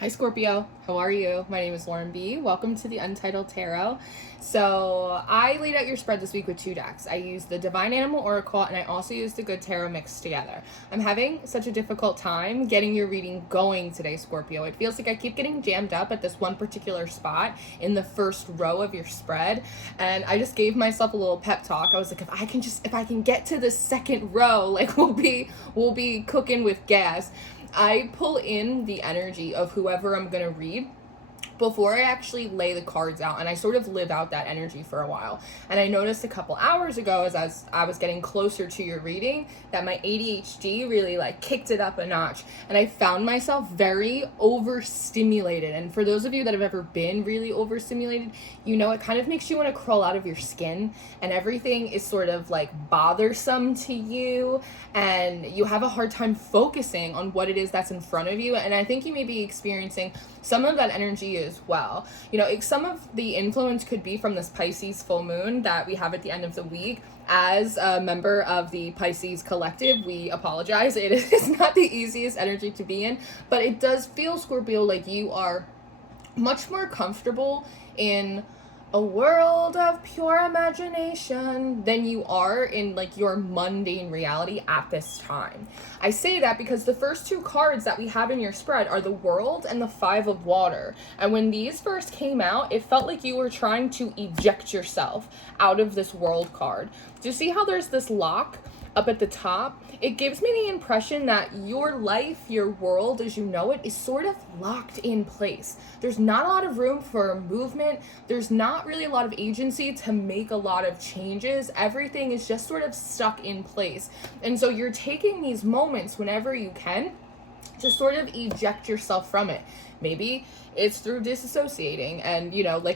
Hi Scorpio, how are you? My name is Lauren B. Welcome to the Untitled Tarot. So I laid out your spread this week with two decks. I used the Divine Animal Oracle and I also used the Good Tarot mixed together. I'm having such a difficult time getting your reading going today, Scorpio. It feels like I keep getting jammed up at this one particular spot in the first row of your spread, and I just gave myself a little pep talk. I was like, if I can get to the second row, like we'll be cooking with gas. I pull in the energy of whoever I'm going to read before I actually lay the cards out, and I sort of live out that energy for a while. And I noticed a couple hours ago as I was getting closer to your reading that my ADHD really kicked it up a notch, and I found myself very overstimulated. And for those of you that have ever been really overstimulated, you know it kind of makes you want to crawl out of your skin, and everything is sort of bothersome to you, and you have a hard time focusing on what it is that's in front of you. And I think you may be experiencing some of that energy as well. Some of the influence could be from this Pisces full moon that we have at the end of the week. As a member of the Pisces collective, we apologize. It is not the easiest energy to be in, but it does feel, Scorpio, like you are much more comfortable in a world of pure imagination than you are in your mundane reality at this time. I say that because the first two cards that we have in your spread are the World and the Five of Water. And when these first came out, it felt like you were trying to eject yourself out of this World card. Do you see how there's this lock up at the top? It gives me the impression that your life, your world as you know it, is sort of locked in place. There's not a lot of room for movement. There's not really a lot of agency to make a lot of changes. Everything is just sort of stuck in place. And so you're taking these moments whenever you can to sort of eject yourself from it. Maybe it's through disassociating and,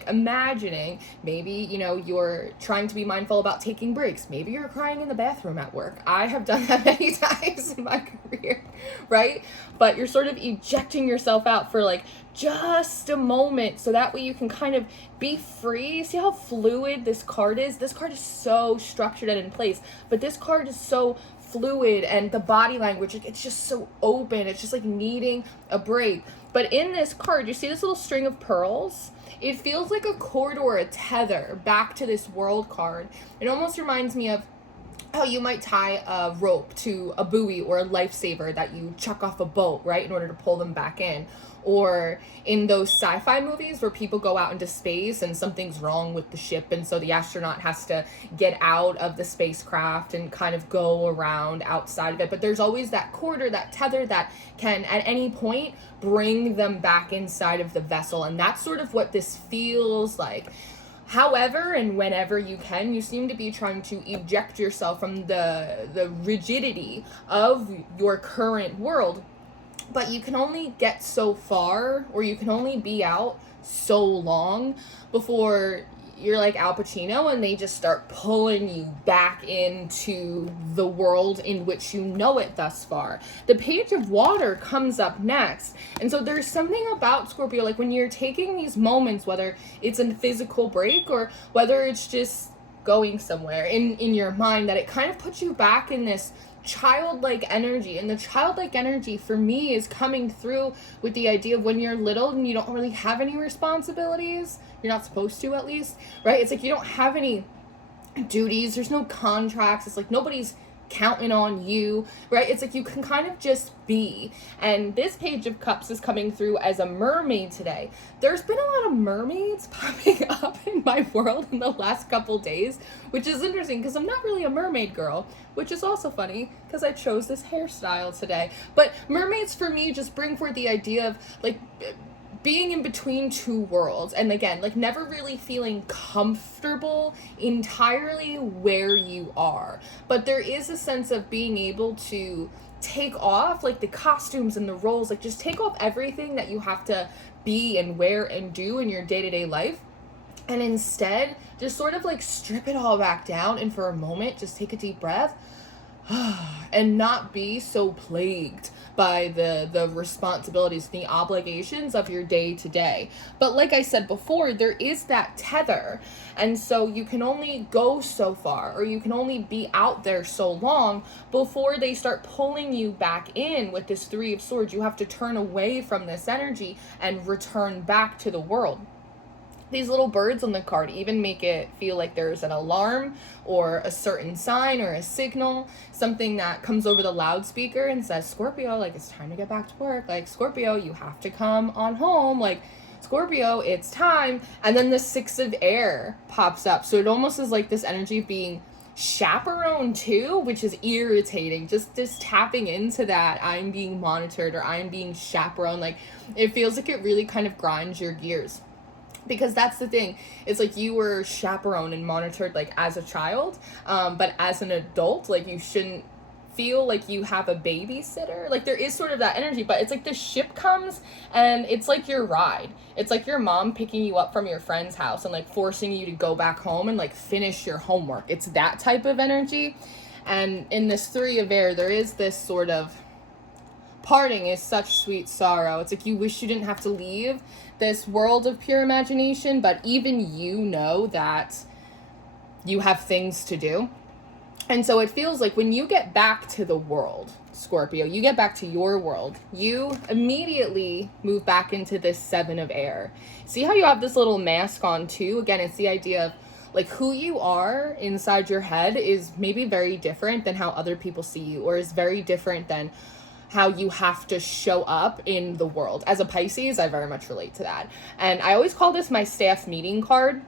imagining. Maybe, you're trying to be mindful about taking breaks. Maybe you're crying in the bathroom at work. I have done that many times in my career, right? But you're sort of ejecting yourself out for just a moment, so that way you can kind of be free. See how fluid this card is? This card is so structured and in place, but this card is so fluid, and the body language, it's just so open. It's just needing a break. But in this card, you see this little string of pearls? It feels like a cord or a tether back to this World card. It almost reminds me of how you might tie a rope to a buoy or a lifesaver that you chuck off a boat, right, in order to pull them back in. Or in those sci-fi movies where people go out into space and something's wrong with the ship, and so the astronaut has to get out of the spacecraft and kind of go around outside of it. But there's always that cord or that tether that can at any point bring them back inside of the vessel, and that's sort of what this feels like. However, and whenever you can, you seem to be trying to eject yourself from the rigidity of your current world. But you can only get so far, or you can only be out so long before you're like Al Pacino and they just start pulling you back into the world in which you know it thus far. The Page of Water comes up next. And so there's something about Scorpio, when you're taking these moments, whether it's a physical break or whether it's just going somewhere in your mind, that it kind of puts you back in this childlike energy. And the childlike energy for me is coming through with the idea of when you're little and you don't really have any responsibilities. You're not supposed to, at least, right? It's you don't have any duties. There's no contracts. It's nobody's counting on you, right? It's you can kind of just be. And this Page of Cups is coming through as a mermaid today. There's been a lot of mermaids popping up in my world in the last couple days, which is interesting because I'm not really a mermaid girl, which is also funny because I chose this hairstyle today. But mermaids for me just bring forth the idea of being in between two worlds, and again, never really feeling comfortable entirely where you are. But there is a sense of being able to take off the costumes and the roles, just take off everything that you have to be and wear and do in your day-to-day life, and instead just sort of strip it all back down, and for a moment just take a deep breath and not be so plagued by the responsibilities, the obligations of your day to day. But like I said before, there is that tether. And so you can only go so far, or you can only be out there so long before they start pulling you back in with this Three of Swords. You have to turn away from this energy and return back to the world. These little birds on the card even make it feel like there's an alarm or a certain sign or a signal, something that comes over the loudspeaker and says, Scorpio, like, it's time to get back to work. Like, Scorpio, you have to come on home. Like, Scorpio, it's time. And then the Six of Air pops up. So it almost is like this energy being chaperoned too, which is irritating. Just tapping into that, I'm being monitored or I'm being chaperoned. Like, it feels like it really kind of grinds your gears. Because that's the thing, it's like you were chaperoned and monitored like as a child, but as an adult, like you shouldn't feel like you have a babysitter. Like there is sort of that energy, but it's like the ship comes and it's like your ride. It's like your mom picking you up from your friend's house and like forcing you to go back home and like finish your homework. It's that type of energy. And in this Three of Air, there is this sort of parting is such sweet sorrow. It's like you wish you didn't have to leave this world of pure imagination, but even you know that you have things to do. And so it feels like when you get back to the world, Scorpio, you get back to your world, you immediately move back into this Seven of Air. See how you have this little mask on too? Again, it's the idea of like who you are inside your head is maybe very different than how other people see you, or is very different than how you have to show up in the world. As a Pisces, I very much relate to that. And I always call this my staff meeting card.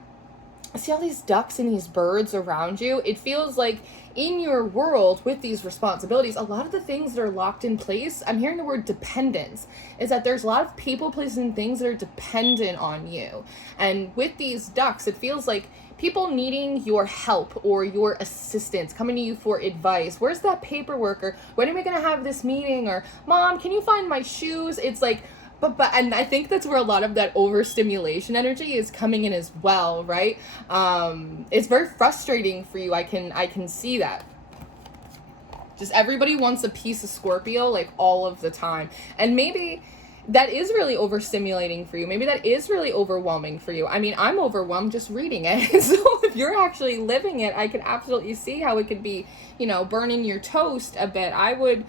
See all these ducks and these birds around you? It feels like in your world with these responsibilities, a lot of the things that are locked in place, I'm hearing the word dependence, is that there's a lot of people, places, and things that are dependent on you. And with these ducks, it feels like people needing your help or your assistance, coming to you for advice. Where's that paperwork? Or when are we going to have this meeting? Or Mom, can you find my shoes? It's like, but and I think that's where a lot of that overstimulation energy is coming in as well, right? It's very frustrating for you. I can see that. Just everybody wants a piece of Scorpio like all of the time. And maybe that is really overstimulating for you. Maybe that is really overwhelming for you. I mean, I'm overwhelmed just reading it. So if you're actually living it, I can absolutely see how it could be, burning your toast a bit. I would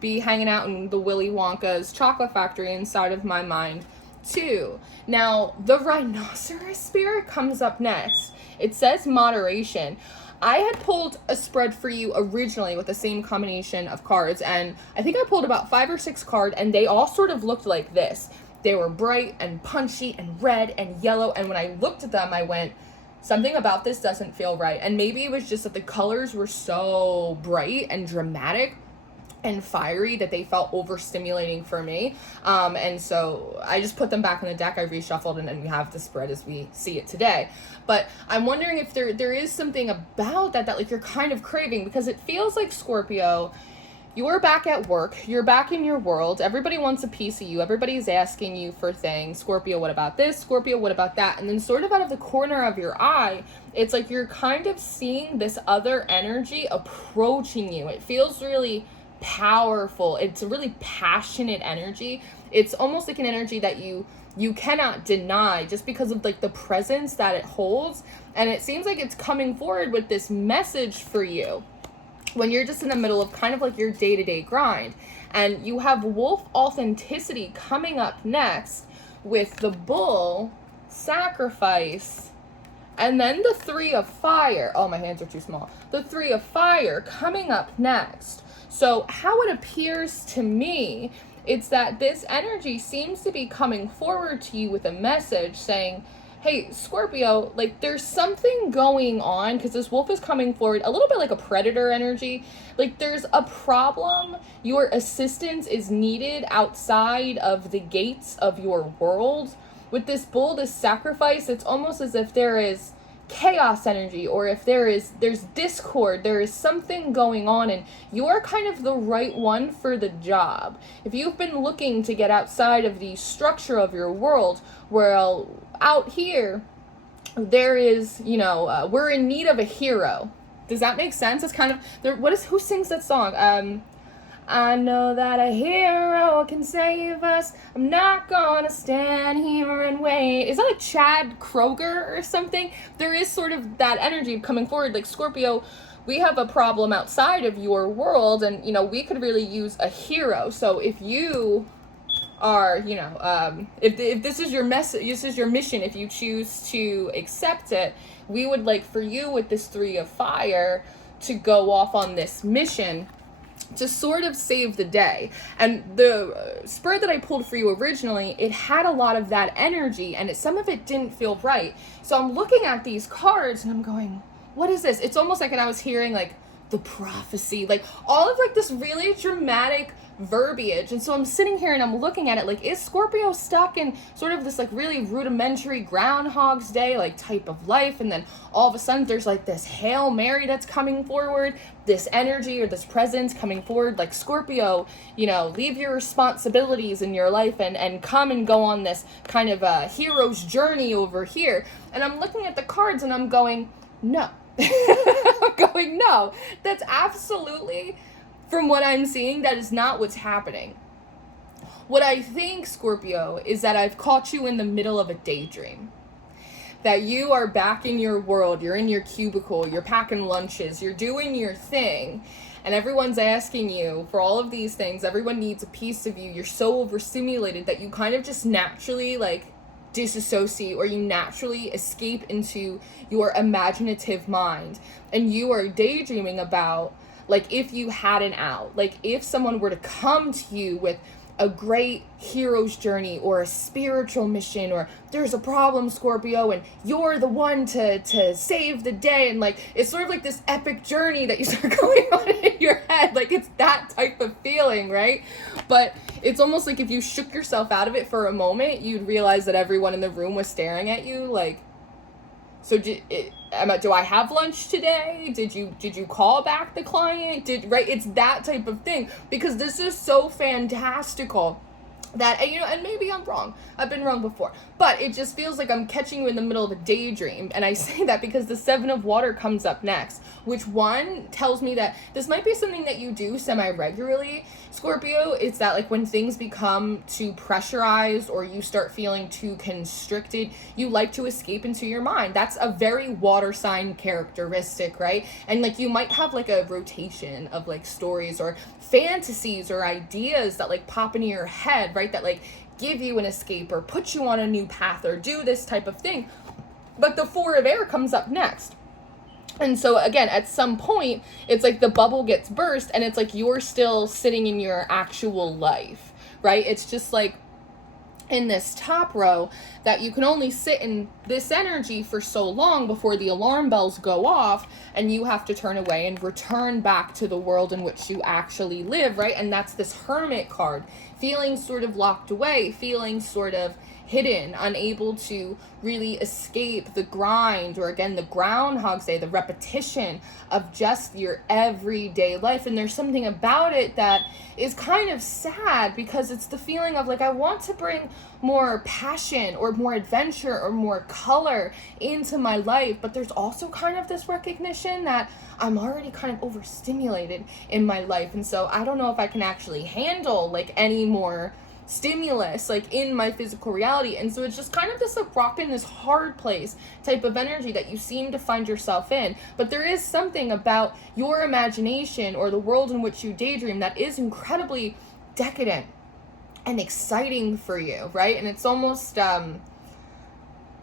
be hanging out in the Willy Wonka's chocolate factory inside of my mind too. Now, the rhinoceros spirit comes up next. It says moderation. I had pulled a spread for you originally with the same combination of cards, and I think I pulled about 5 or 6 cards, and they all sort of looked like this. They were bright and punchy and red and yellow, and when I looked at them, I went, something about this doesn't feel right. And maybe it was just that the colors were so bright and dramatic and fiery that they felt overstimulating for me. And so I just put them back in the deck. I reshuffled, and then we have the spread as we see it today. But I'm wondering if there is something about that like you're kind of craving, because it feels like, Scorpio, you're back at work, you're back in your world, everybody wants a piece of you, everybody's asking you for things. Scorpio, what about this? Scorpio, what about that? And then sort of out of the corner of your eye, it's like you're kind of seeing this other energy approaching you. It feels really powerful. It's a really passionate energy. It's almost like an energy that you cannot deny just because of like the presence that it holds. And it seems like it's coming forward with this message for you when you're just in the middle of kind of like your day-to-day grind. And you have wolf authenticity coming up next with the bull, sacrifice, and then the Three of Fire. Oh, my hands are too small. The Three of Fire coming up next. So how it appears to me, it's that this energy seems to be coming forward to you with a message saying, hey, Scorpio, like there's something going on, because this wolf is coming forward a little bit like a predator energy. Like there's a problem. Your assistance is needed outside of the gates of your world. With this bull, this sacrifice, it's almost as if there is chaos energy, or if there's discord, there is something going on, and you're kind of the right one for the job. If you've been looking to get outside of the structure of your world, well, out here there is, we're in need of a hero. Does that make sense? It's kind of there. Who sings that song? I know that a hero can save us. I'm not gonna stand here and wait. Is that like Chad Kroger or something? There is sort of that energy coming forward. Like, Scorpio, we have a problem outside of your world, and, you know, we could really use a hero. So if you are, you know, if this is your message, this is your mission, if you choose to accept it, we would like for you with this 3 of fire to go off on this mission to sort of save the day. And the spread that I pulled for you originally, it had a lot of that energy, and some of it didn't feel right. So I'm looking at these cards and I'm going, what is this? It's almost like, and I was hearing like the prophecy, like all of like this really dramatic verbiage. And so I'm sitting here and I'm looking at it like, is Scorpio stuck in sort of this like really rudimentary Groundhog's Day like type of life? And then all of a sudden there's like this Hail Mary that's coming forward, this energy or this presence coming forward, like, Scorpio, you know, leave your responsibilities in your life and come and go on this kind of a hero's journey over here. And I'm looking at the cards and I'm going, no. I'm going, no, that's absolutely, from what I'm seeing, that is not what's happening. What I think, Scorpio, is that I've caught you in the middle of a daydream. That you are back in your world, you're in your cubicle, you're packing lunches, you're doing your thing, and everyone's asking you for all of these things. Everyone needs a piece of you. You're so overstimulated that you kind of just naturally, like, disassociate, or you naturally escape into your imaginative mind, and you are daydreaming about, like, if you had an out, like if someone were to come to you with a great hero's journey or a spiritual mission, or there's a problem, Scorpio, and you're the one to save the day, and like it's sort of like this epic journey that you start going on in your head, like it's that type of feeling, right? But it's almost like if you shook yourself out of it for a moment, you'd realize that everyone in the room was staring at you like, so do I have lunch today? Did you call back the client? Right? It's that type of thing, because this is so fantastical that, you know, and maybe I'm wrong. I've been wrong before, but it just feels like I'm catching you in the middle of a daydream. And I say that because the 7 of water comes up next, which one tells me that this might be something that you do semi-regularly, Scorpio. It's that, like, when things become too pressurized or you start feeling too constricted, you like to escape into your mind. That's a very water sign characteristic, right? And like you might have like a rotation of like stories or fantasies or ideas that like pop into your head, right? That like give you an escape or put you on a new path or do this type of thing. But the 4 of air comes up next. And so again, at some point, it's like the bubble gets burst and it's like you're still sitting in your actual life, right? It's just like in this top row that you can only sit in this energy for so long before the alarm bells go off and you have to turn away and return back to the world in which you actually live, right? And that's this Hermit card, feeling sort of locked away, feeling sort of hidden, unable to really escape the grind, or again, the Groundhog's Day, the repetition of just your everyday life. And there's something about it that is kind of sad, because it's the feeling of like, I want to bring more passion or more adventure or more color into my life, but there's also kind of this recognition that I'm already kind of overstimulated in my life, and so I don't know if I can actually handle like any more stimulus like in my physical reality. And so it's just kind of this like rock in this hard place type of energy that you seem to find yourself in. But there is something about your imagination or the world in which you daydream that is incredibly decadent and exciting for you, right? And it's almost I'm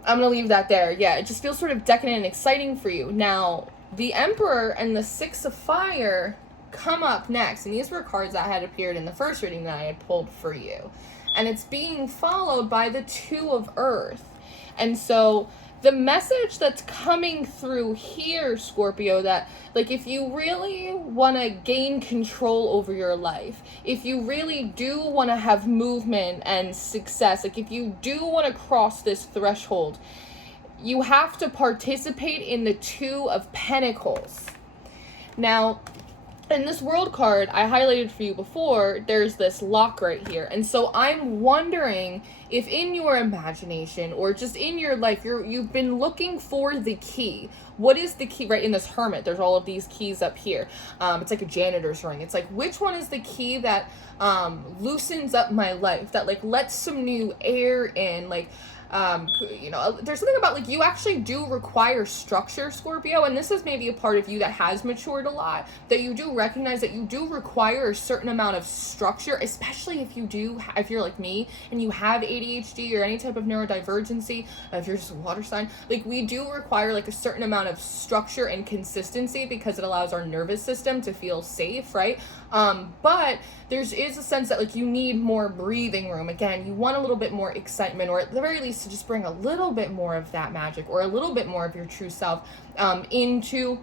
gonna leave that there. Yeah, it just feels sort of decadent and exciting for you. Now the Emperor and the 6 of fire come up next, and these were cards that had appeared in the first reading that I had pulled for you, and it's being followed by the 2 of earth. And so the message that's coming through here, Scorpio, that like if you really want to gain control over your life, if you really do want to have movement and success, like if you do want to cross this threshold, you have to participate in the 2 of Pentacles. Now in this world card I highlighted for you before, there's this lock right here. And so I'm wondering if in your imagination or just in your life, you've been looking for the key. What is the key? Right, in this hermit, there's all of these keys up here. It's like a janitor's ring. It's like, which one is the key that loosens up my life, that like lets some new air in, like there's something about like you actually do require structure, Scorpio, and this is maybe a part of you that has matured a lot, that you do recognize that you do require a certain amount of structure, especially if you're like me and you have ADHD or any type of neurodivergency, if you're just a water sign, like we do require like a certain amount of structure and consistency because it allows our nervous system to feel safe, right? But is a sense that like you need more breathing room. Again, you want a little bit more excitement, or at the very least to just bring a little bit more of that magic or a little bit more of your true self into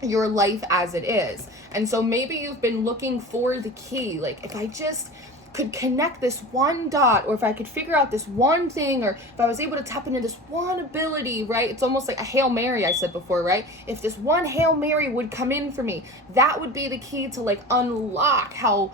your life as it is. And so maybe you've been looking for the key, like if I just could connect this one dot, or if I could figure out this one thing, or if I was able to tap into this one ability, right? It's almost like a Hail Mary I said before, right? If this one Hail Mary would come in for me, that would be the key to like unlock how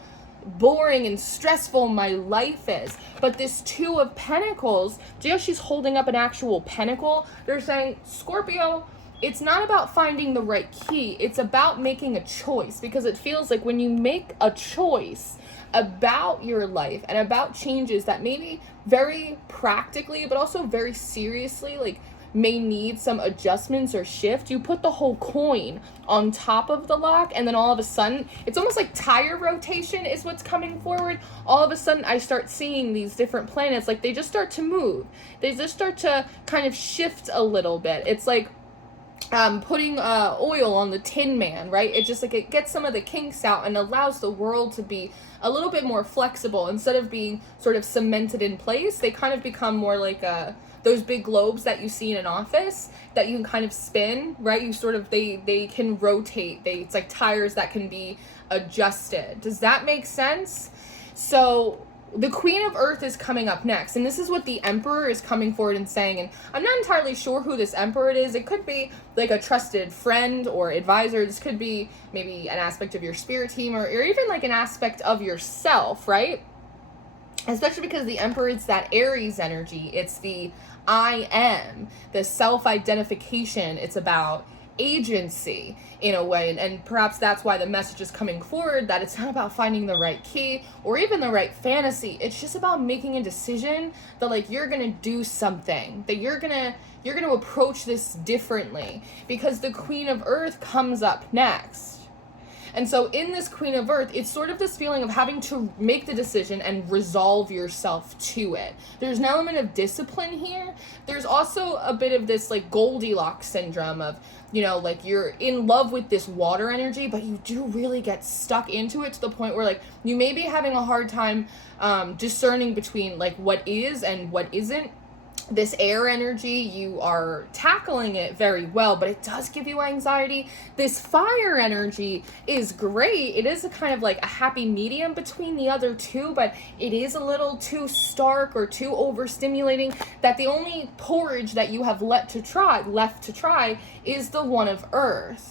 boring and stressful my life is. But this Two of Pentacles, do you know she's holding up an actual pentacle? They're saying, Scorpio, it's not about finding the right key. It's about making a choice, because it feels like when you make a choice about your life and about changes that maybe very practically, but also very seriously, like may need some adjustments or shift, you put the whole coin on top of the lock, and then all of a sudden, it's almost like tire rotation is what's coming forward. All of a sudden, I start seeing these different planets, like they just start to move. They just start to kind of shift a little bit. It's like putting oil on the Tin Man, right? It just like it gets some of the kinks out and allows the world to be a little bit more flexible. Instead of being sort of cemented in place, they kind of become more like those big globes that you see in an office that you can kind of spin, right? You sort of, they can rotate. It's like tires that can be adjusted. Does that make sense? So the Queen of Earth is coming up next, and this is what the Emperor is coming forward and saying, and I'm not entirely sure who this Emperor is. It could be like a trusted friend or advisor. This could be maybe an aspect of your spirit team, or even like an aspect of yourself, right? Especially because the Emperor is that Aries energy. It's the I am, the self-identification. It's about agency in a way, and perhaps that's why the message is coming forward, that it's not about finding the right key or even the right fantasy. It's just about making a decision that like you're gonna do something, that you're gonna approach this differently, because the Queen of Earth comes up next. And so in this Queen of Earth, it's sort of this feeling of having to make the decision and resolve yourself to it. There's an element of discipline here. There's also a bit of this like Goldilocks syndrome of, like you're in love with this water energy, but you do really get stuck into it to the point where like you may be having a hard time discerning between like what is and what isn't. This air energy, you are tackling it very well, but it does give you anxiety. This fire energy is great. It is a kind of like a happy medium between the other two, but it is a little too stark or too overstimulating, that the only porridge that you have left to try is the one of Earth.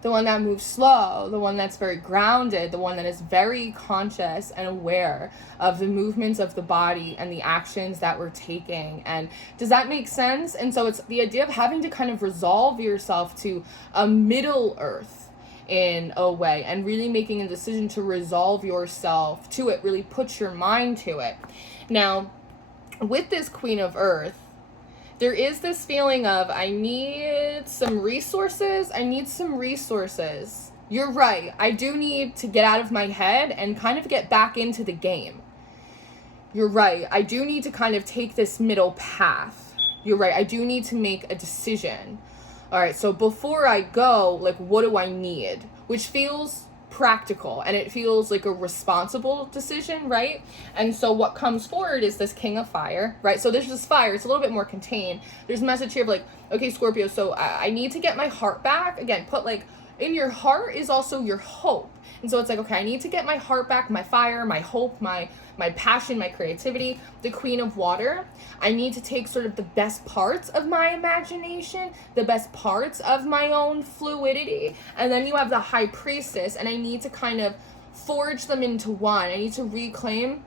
The one that moves slow, the one that's very grounded, the one that is very conscious and aware of the movements of the body and the actions that we're taking. And does that make sense? And so it's the idea of having to kind of resolve yourself to a middle earth in a way, and really making a decision to resolve yourself to it, really put your mind to it. Now, with this Queen of Earth, there is this feeling of, I need some resources. You're right. I do need to get out of my head and kind of get back into the game. You're right. I do need to kind of take this middle path. You're right. I do need to make a decision. All right. So before I go, like, what do I need? Which feels practical, and it feels like a responsible decision, right? And so what comes forward is this King of Fire, right? So there's this fire, it's a little bit more contained. There's a message here of like, okay, Scorpio, so I need to get my heart back. Again, put like in your heart is also your hope. And so it's like, okay, I need to get my heart back, my fire, my hope, my passion, my creativity. The Queen of Water, I need to take sort of the best parts of my imagination, the best parts of my own fluidity. And then you have the High Priestess, and I need to kind of forge them into one. I need to reclaim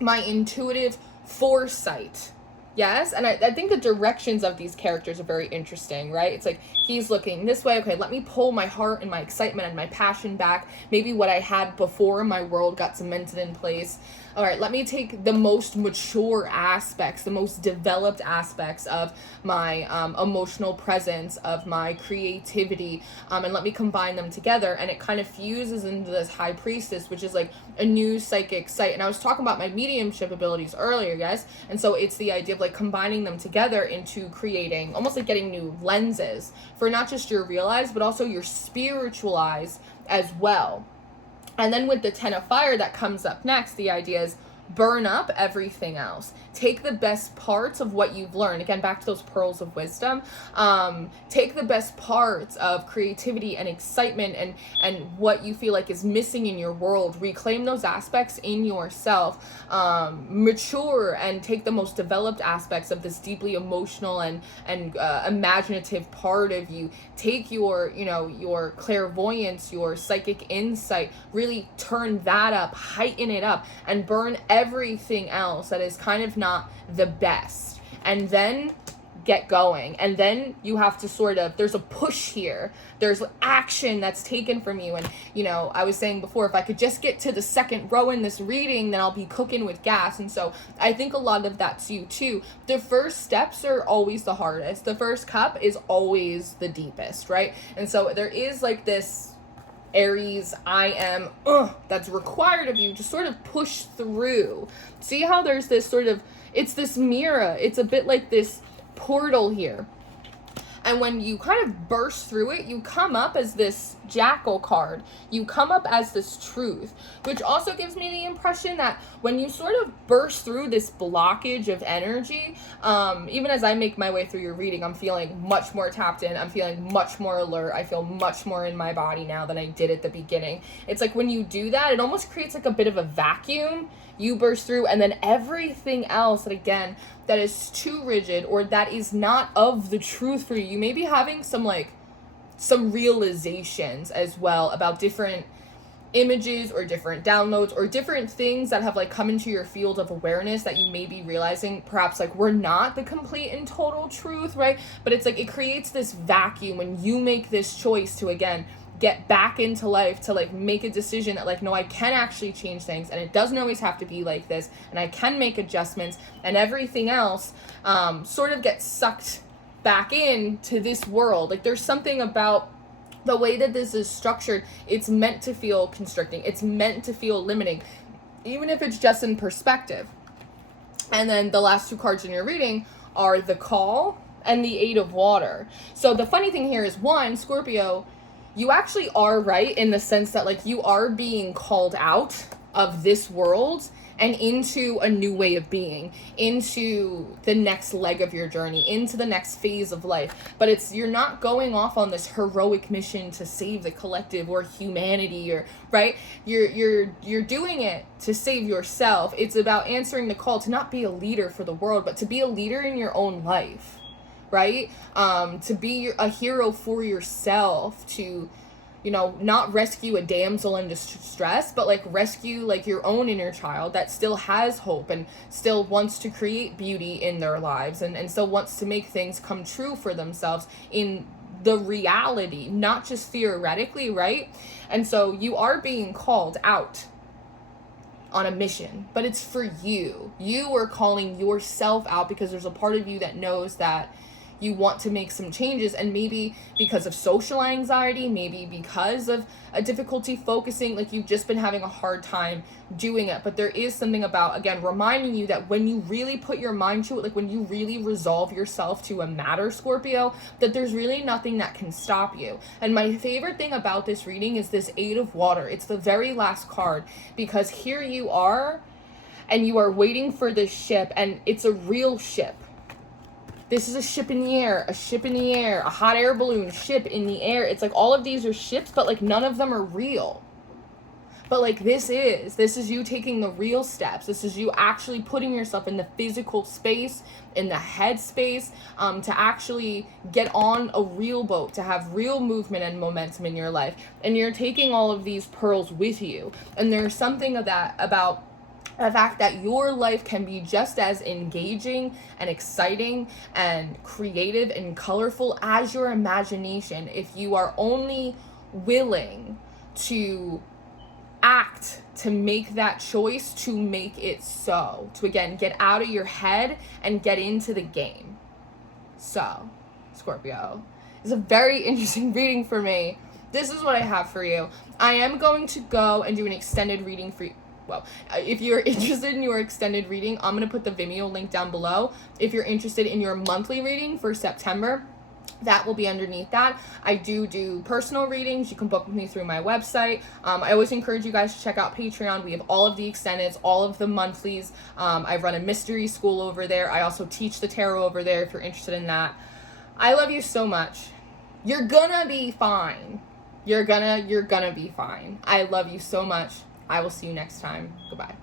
my intuitive foresight. Yes, and I think the directions of these characters are very interesting, right? It's like, he's looking this way, okay, let me pull my heart and my excitement and my passion back. Maybe what I had before my world got cemented in place. All right, let me take the most mature aspects, the most developed aspects of my emotional presence, of my creativity, and let me combine them together. And it kind of fuses into this High Priestess, which is like a new psychic sight. And I was talking about my mediumship abilities earlier, guys. And so it's the idea of like combining them together into creating, almost like getting new lenses for not just your real eyes, but also your spiritual eyes as well. And then with the Ten of Fire that comes up next, the idea is burn up everything else. Take the best parts of what you've learned. Again, back to those pearls of wisdom. Take the best parts of creativity and excitement and what you feel like is missing in your world. Reclaim those aspects in yourself. Mature and take the most developed aspects of this deeply emotional and imaginative part of you. Take your clairvoyance, your psychic insight, really turn that up, heighten it up, and burn everything else that is kind of not the best, and then get going. And then you have to sort of, there's a push here, there's action that's taken from you. And I was saying before, if I could just get to the second row in this reading, then I'll be cooking with gas. And so I think a lot of that's you too. The first steps are always the hardest. The first cup is always the deepest, right? And so there is like this Aries, I am, that's required of you to sort of push through. See how there's this sort of, it's this mirror. It's a bit like this portal here. And when you kind of burst through it, you come up as this Jackal card. You come up as this truth, which also gives me the impression that when you sort of burst through this blockage of energy, even as I make my way through your reading, I'm feeling much more tapped in. I'm feeling much more alert. I feel much more in my body now than I did at the beginning. It's like when you do that, it almost creates like a bit of a vacuum. You burst through, and then everything else that, again, that is too rigid or that is not of the truth for you, you may be having some realizations as well about different images or different downloads or different things that have like come into your field of awareness that you may be realizing perhaps like we're not the complete and total truth, right? But it's like it creates this vacuum when you make this choice to, again, get back into life, to like make a decision that like, no, I can actually change things, and it doesn't always have to be like this, and I can make adjustments, and everything else sort of gets sucked back into this world. Like there's something about the way that this is structured. It's meant to feel constricting. It's meant to feel limiting, even if it's just in perspective. And then the last two cards in your reading are the Call and the Eight of Water. So the funny thing here is, one, Scorpio, you actually are right in the sense that like you are being called out of this world and into a new way of being, into the next leg of your journey, into the next phase of life. But you're not going off on this heroic mission to save the collective or humanity, or right? You're doing it to save yourself. It's about answering the call to not be a leader for the world, but to be a leader in your own life. Right? To be a hero for yourself, to, not rescue a damsel in distress, but like rescue like your own inner child that still has hope and still wants to create beauty in their lives and still wants to make things come true for themselves in the reality, not just theoretically, right? And so you are being called out on a mission, but it's for you. You are calling yourself out because there's a part of you that knows that you want to make some changes, and maybe because of social anxiety, maybe because of a difficulty focusing, like you've just been having a hard time doing it. But there is something about, again, reminding you that when you really put your mind to it, like when you really resolve yourself to a matter, Scorpio, that there's really nothing that can stop you. And my favorite thing about this reading is this Eight of Water. It's the very last card, because here you are and you are waiting for this ship, and it's a real ship. this is a ship in the air, a ship in the air, a hot air balloon, ship in the air. It's like all of these are ships, but like none of them are real. But like this is you taking the real steps. This is you actually putting yourself in the physical space, in the head space, to actually get on a real boat, to have real movement and momentum in your life. And you're taking all of these pearls with you. And there's something of that about the fact that your life can be just as engaging and exciting and creative and colorful as your imagination if you are only willing to act, to make that choice, to make it so, to again get out of your head and get into the game. So, Scorpio, it's a very interesting reading for me. This is what I have for you. I am going to go and do an extended reading for you. Well, if you're interested in your extended reading, I'm going to put the Vimeo link down below. If you're interested in your monthly reading for September, that will be underneath that. I do personal readings. You can book with me through my website. I always encourage you guys to check out Patreon. We have all of the extendeds, all of the monthlies. I run a mystery school over there. I also teach the tarot over there if you're interested in that. I love you so much. You're gonna be fine. You're gonna be fine. I love you so much. I will see you next time. Goodbye.